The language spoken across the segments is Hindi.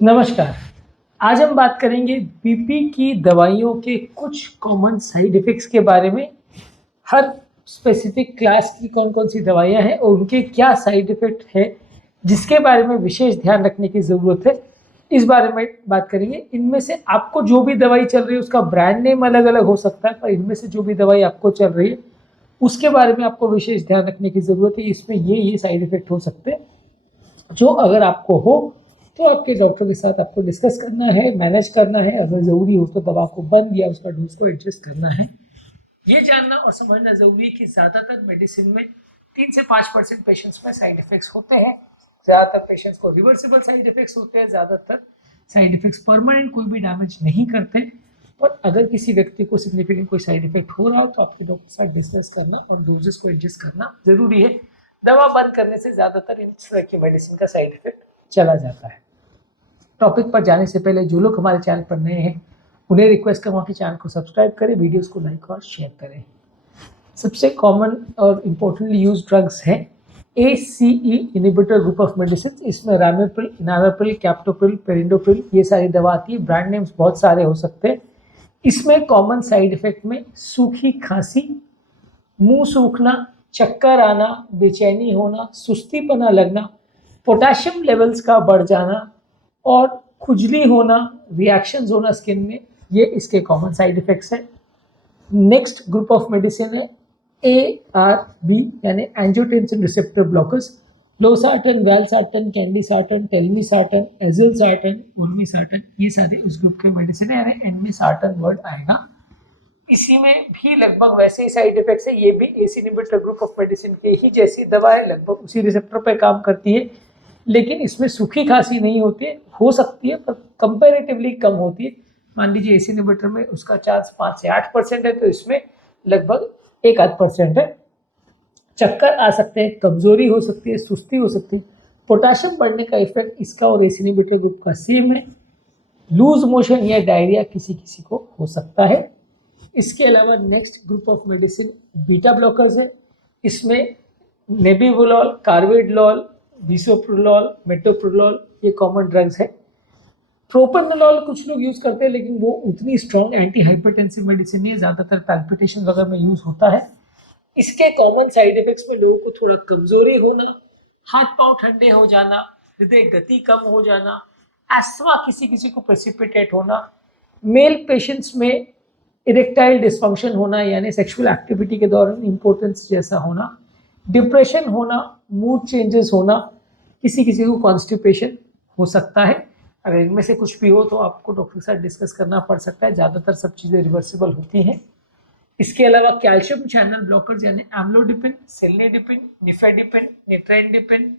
नमस्कार। आज हम बात करेंगे बीपी की दवाइयों के कुछ कॉमन साइड इफ़ेक्ट्स के बारे में। हर स्पेसिफिक क्लास की कौन-कौन सी दवाइयाँ हैं और उनके क्या साइड इफ़ेक्ट है, जिसके बारे में विशेष ध्यान रखने की ज़रूरत है, इस बारे में बात करेंगे। इनमें से आपको जो भी दवाई चल रही है उसका ब्रांड नेम अलग-अलग हो सकता है, पर इनमें से जो भी दवाई आपको चल रही है, उसके बारे में आपको विशेष ध्यान रखने की ज़रूरत है। इसमें ये साइड इफ़ेक्ट हो सकते हैं, जो अगर आपको हो तो आपके डॉक्टर के साथ आपको डिस्कस करना है, मैनेज करना है। अगर ज़रूरी हो तो दवा को बंद या उसका डोज को एडजस्ट करना है। ये जानना और समझना ज़रूरी है कि ज़्यादातर मेडिसिन में 3 से 5% पेशेंट्स में साइड इफ़ेक्ट्स होते हैं। ज़्यादातर पेशेंट्स को रिवर्सिबल साइड इफ़ेक्ट्स होते हैं। ज़्यादातर साइड इफ़ेक्ट्स परमानेंट कोई भी डैमेज नहीं करते। पर अगर किसी व्यक्ति को सिग्निफिकेंट कोई साइड इफ़ेक्ट हो रहा हो तो आपके डॉक्टर के साथ डिस्कस करना और डोजेस को एडजस्ट करना ज़रूरी है। दवा बंद करने से ज़्यादातर इन तरह की मेडिसिन का साइड इफ़ेक्ट चला जाता है। टॉपिक पर जाने से पहले जो लोग हमारे चैनल पर नए हैं उन्हें रिक्वेस्ट करूँगा कि चैनल को सब्सक्राइब करें, वीडियोस को लाइक और शेयर करें। सबसे कॉमन और इम्पोर्टेंटली यूज ड्रग्स हैं ACE inhibitor group of medicine. इसमें रामिप्रिल, इनाराप्रिल, कैप्टोप्रिल, पेरिंडोप्रिल ये सारी दवा आती है। ब्रांड नेम्स बहुत सारे हो सकते हैं। इसमें कॉमन साइड इफेक्ट में सूखी खांसी, मुंह सूखना, चक्कर आना, बेचैनी होना, सुस्तीपना लगना, पोटेशियम लेवल्स का बढ़ जाना और खुजली होना, रिएक्शंस होना स्किन में, ये इसके कॉमन साइड इफेक्ट्स हैं। नेक्स्ट ग्रुप ऑफ मेडिसिन है ARB यानी angiotensin receptor blockers. Losartan, valsartan, candesartan, telmisartan, azilsartan, olmesartan, ये सारे उस ग्रुप के मेडिसिन है। यानी एनमिसार्टन वर्ड आएगा। इसी में भी लगभग वैसे ही साइड इफेक्ट्स है। ये भी ACE inhibitor group of medicine के ही जैसी दवा है, लगभग उसी रिसेप्टर पर काम करती है, लेकिन इसमें सूखी खांसी नहीं होती है। हो सकती है पर कंपैरेटिवली कम होती है। मान लीजिए ACE इनिबिटर में उसका चांस 5 से 8% है, तो इसमें लगभग 1-8% है। चक्कर आ सकते हैं, कमजोरी हो सकती है, सुस्ती हो सकती है। पोटेशियम बढ़ने का इफेक्ट इसका और ACE इनिबिटर ग्रुप का सेम है। लूज मोशन या डायरिया किसी किसी को हो सकता है। इसके अलावा next group of medicine beta blockers है। इसमें नेबिवोलॉल, कार्वेडलॉल, बिसोप्रोलॉल, मेटोप्रोलॉल ये कॉमन ड्रग्स है। प्रोपेनोलॉल कुछ लोग यूज करते हैं, लेकिन वो उतनी स्ट्रॉन्ग एंटी हाइपरटेंसिव मेडिसिन नहीं है, ज़्यादातर पैल्पिटेशन वगैरह में यूज होता है। इसके कॉमन साइड इफेक्ट्स में लोगों को थोड़ा कमजोरी होना, हाथ पांव ठंडे हो जाना, हृदय गति कम हो जाना, एस्थमा किसी किसी को प्रेसिपिटेट होना, मेल पेशेंट्स में इरेक्टाइल डिस्फंक्शन होना यानी सेक्सुअल एक्टिविटी के दौरान इंपोर्टेंस जैसा होना, डिप्रेशन होना, मूड चेंजेस होना, किसी किसी को कॉन्स्टिपेशन हो सकता है। अगर इनमें से कुछ भी हो तो आपको डॉक्टर के साथ डिस्कस करना पड़ सकता है। ज़्यादातर सब चीज़ें रिवर्सिबल होती हैं। इसके अलावा कैल्शियम चैनल ब्लॉकर्स यानी एम्लोडिपिन, सेलिनिडिपिन, निफेडिपिन, निट्राइनडिपिन,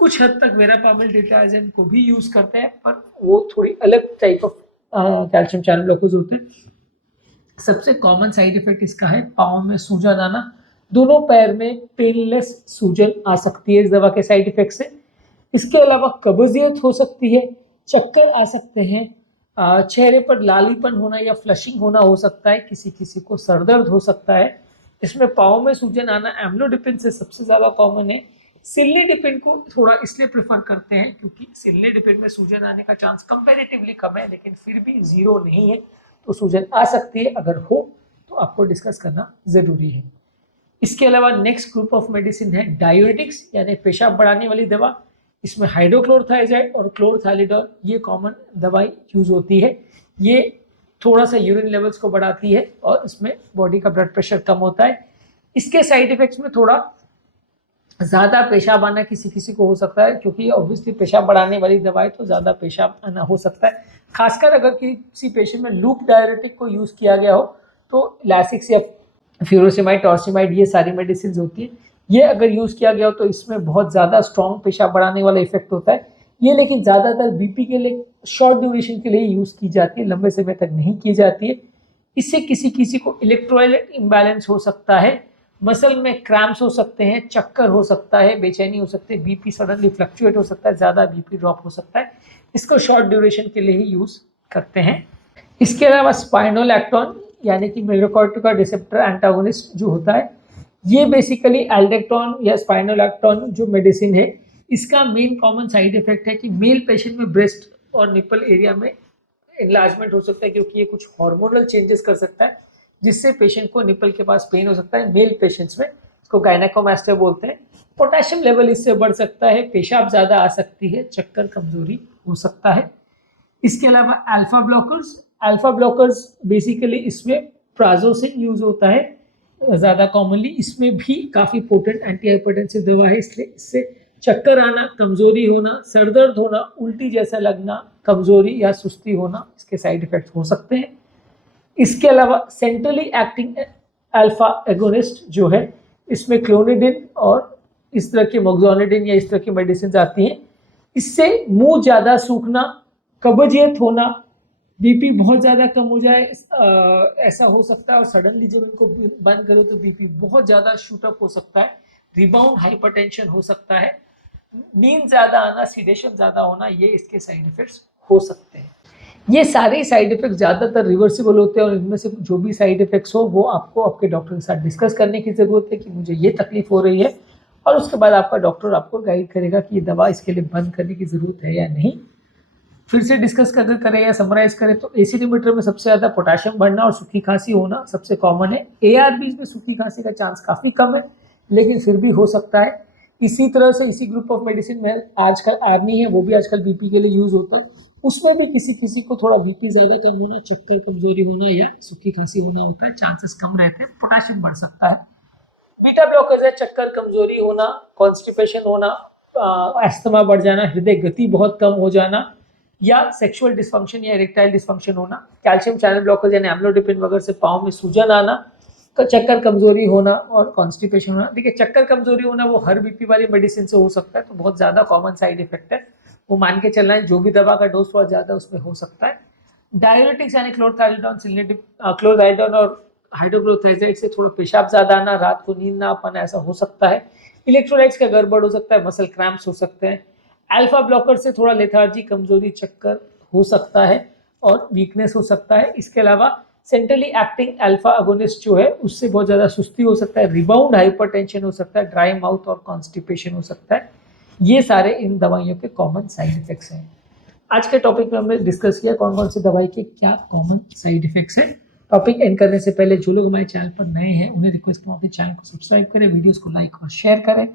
कुछ हद तक वेरापामिल डिटाइजेंट को भी यूज करते हैं, पर वो थोड़ी अलग type of calcium channel blockers होते हैं। सबसे कॉमन साइड इफेक्ट इसका है पाँव में सूजन आना। दोनों पैर में पेनलेस सूजन आ सकती है इस दवा के साइड इफेक्ट से। इसके अलावा कब्जियत हो सकती है, चक्कर आ सकते हैं, चेहरे पर लालीपन होना या फ्लशिंग होना हो सकता है, किसी किसी को सरदर्द हो सकता है। इसमें पाँव में सूजन आना एम्लोडिपिन से सबसे ज़्यादा कॉमन है। सिल्लीडिपिन को थोड़ा इसलिए प्रेफर करते हैं क्योंकि सिल्लीडिपिन में सूजन आने का चांस कंपैरेटिवली कम है, लेकिन फिर भी जीरो नहीं है, तो सूजन आ सकती है। अगर हो तो आपको डिस्कस करना ज़रूरी है। इसके अलावा नेक्स्ट ग्रुप ऑफ मेडिसिन है डायूरेटिक्स यानी पेशाब बढ़ाने वाली दवा। इसमें हाइड्रोक्लोरथाइजाइड और क्लोरथालिडॉल ये कॉमन दवाई यूज होती है। ये थोड़ा सा यूरिन लेवल्स को बढ़ाती है और इसमें बॉडी का ब्लड प्रेशर कम होता है। इसके साइड इफेक्ट्स में थोड़ा ज़्यादा पेशाब आना किसी किसी को हो सकता है, क्योंकि ऑब्वियसली पेशाब बढ़ाने वाली दवाई तो ज़्यादा पेशाब आना हो सकता है। खासकर अगर किसी पेशेंट में लूप डायरेटिक को यूज़ किया गया हो तो लैसिक्स या फ्यूरोसिमाइड, टॉर्सिमाइड ये सारी मेडिसिन होती है, ये अगर यूज़ किया गया हो तो इसमें बहुत ज़्यादा स्ट्रॉन्ग पेशाब बढ़ाने वाला इफेक्ट होता है। ये लेकिन ज़्यादातर बीपी के लिए शॉर्ट ड्यूरेशन के लिए यूज़ की जाती है, लंबे समय तक नहीं की जाती है। इससे किसी किसी को इलेक्ट्रोलाइट इम्बैलेंस हो सकता है, मसल में क्रैम्प्स हो सकते हैं, चक्कर हो सकता है, बेचैनी हो सकती है, बीपी सडनली फ्लक्चुएट हो सकता है, ज़्यादा बीपी ड्रॉप हो सकता है। इसको शॉर्ट ड्यूरेशन के लिए ही यूज़ करते हैं। इसके अलावा स्पाइनोलैक्टोन यानी कि मेलोकॉर्टिका रिसेप्टर एंटागोनिस्ट जो होता है, ये बेसिकली एल्डेक्टोन या स्पाइनोलैक्टोन जो मेडिसिन है इसका मेन कॉमन साइड इफेक्ट है कि मेल पेशेंट में ब्रेस्ट और निपल एरिया में इनलार्जमेंट हो सकता है, क्योंकि ये कुछ हार्मोनल चेंजेस कर सकता है, जिससे पेशेंट को निपल के पास पेन हो सकता है मेल पेशेंट्स में। इसको गायनेकोमास्टिया बोलते हैं। पोटेशियम लेवल इससे बढ़ सकता है, पेशाब ज़्यादा आ सकती है, चक्कर, कमजोरी हो सकता है। इसके अलावा अल्फा ब्लॉकर्स बेसिकली इसमें प्राजोसिन यूज होता है ज़्यादा कॉमनली। इसमें भी काफ़ी पोटेंट एंटी हाइपरटेंसिव दवा है, इसलिए इससे चक्कर आना, कमजोरी होना, सर दर्द होना, उल्टी जैसा लगना, कमजोरी या सुस्ती होना इसके साइड इफेक्ट्स हो सकते हैं। इसके अलावा सेंट्रली एक्टिंग अल्फा एगोनिस्ट जो है, इसमें क्लोनिडिन और इस तरह के मोक्सोनिडिन या इस तरह की मेडिसिन आती हैं। इससे मुंह ज़्यादा सूखना, कब्जियत होना, बीपी बहुत ज़्यादा कम हो जाए ऐसा हो सकता है। और सडनली जब इनको बंद करो तो बीपी बहुत ज़्यादा शूटअप हो सकता है, रिबाउंड हाइपरटेंशन हो सकता है, नींद ज़्यादा आना, सीडेशन ज़्यादा होना, ये इसके साइड इफेक्ट्स हो सकते हैं। ये सारे साइड इफेक्ट्स ज़्यादातर रिवर्सिबल होते हैं, और इनमें से जो भी साइड इफेक्ट्स हो वो आपको आपके डॉक्टर के साथ डिस्कस करने की ज़रूरत है कि मुझे ये तकलीफ हो रही है, और उसके बाद आपका डॉक्टर आपको गाइड करेगा कि ये दवा इसके लिए बंद करने की ज़रूरत है या नहीं। फिर से डिस्कस करें या समराइज करें तो एसिडोमीटर में सबसे ज़्यादा पोटेशियम बढ़ना और सूखी खांसी होना सबसे कॉमन है। ARBs में सूखी खांसी का चांस काफ़ी कम है, लेकिन फिर भी हो सकता है। इसी तरह से इसी ग्रुप ऑफ मेडिसिन में आजकल आर्मी है, वो भी आजकल बीपी के लिए यूज़ होता है। उसमें भी किसी को थोड़ा बीपी ज़्यादा कम होना, चक्कर, कमजोरी होना या सूखी खांसी होना होता है, चांसेस कम रहते हैं, पोटेशियम बढ़ सकता है। बीटा ब्लॉकर्स है, चक्कर, कमजोरी होना, कॉन्स्टिपेशन होना, अस्थमा बढ़ जाना, हृदय गति बहुत कम हो जाना, या सेक्सुअल डिस्फंक्शन या इरेक्टाइल डिस्फंक्शन होना। कैल्शियम चैनल ब्लॉकर्स यानी एम्लोडिपिन वगैरह से पाँव में सूजन आना, चक्कर, कमजोरी होना और कॉन्स्टिपेशन होना। देखिए, चक्कर, कमजोरी होना वो हर बीपी वाली मेडिसिन से हो सकता है, तो बहुत ज़्यादा कॉमन साइड इफेक्ट है, वो मान के चलना है। जो भी दवा का डोज थोड़ा ज़्यादा उसमें हो सकता है। डायरेटिक्स यानी क्लोराइडोन और हाइड्रोक्लोरोथियाज़ाइड से थोड़ा पेशाब ज़्यादा आना, रात को नींद ना आना, ऐसा हो सकता है। इलेक्ट्रोलाइट्स का गड़बड़ हो सकता है, मसल क्रैम्प्स हो सकते हैं। अल्फा ब्लॉकर से थोड़ा लेथार्जी, कमजोरी, चक्कर हो सकता है और वीकनेस हो सकता है। इसके अलावा सेंट्रली एक्टिंग अल्फा अगोनिस्ट जो है, उससे बहुत ज़्यादा सुस्ती हो सकता है, रिबाउंड हाइपरटेंशन हो सकता है, ड्राई माउथ और कॉन्स्टिपेशन हो सकता है। ये सारे इन दवाइयों के कॉमन साइड इफेक्ट्स हैं। आज के टॉपिक में हमने डिस्कस किया कौन कौन सी दवाई के क्या कॉमन साइड इफेक्ट्स हैं। टॉपिक एंड करने से पहले जो लोग हमारे चैनल पर नए हैं उन्हें रिक्वेस्ट करूँ कि चैनल को सब्सक्राइब करें, वीडियोस को लाइक और शेयर करें,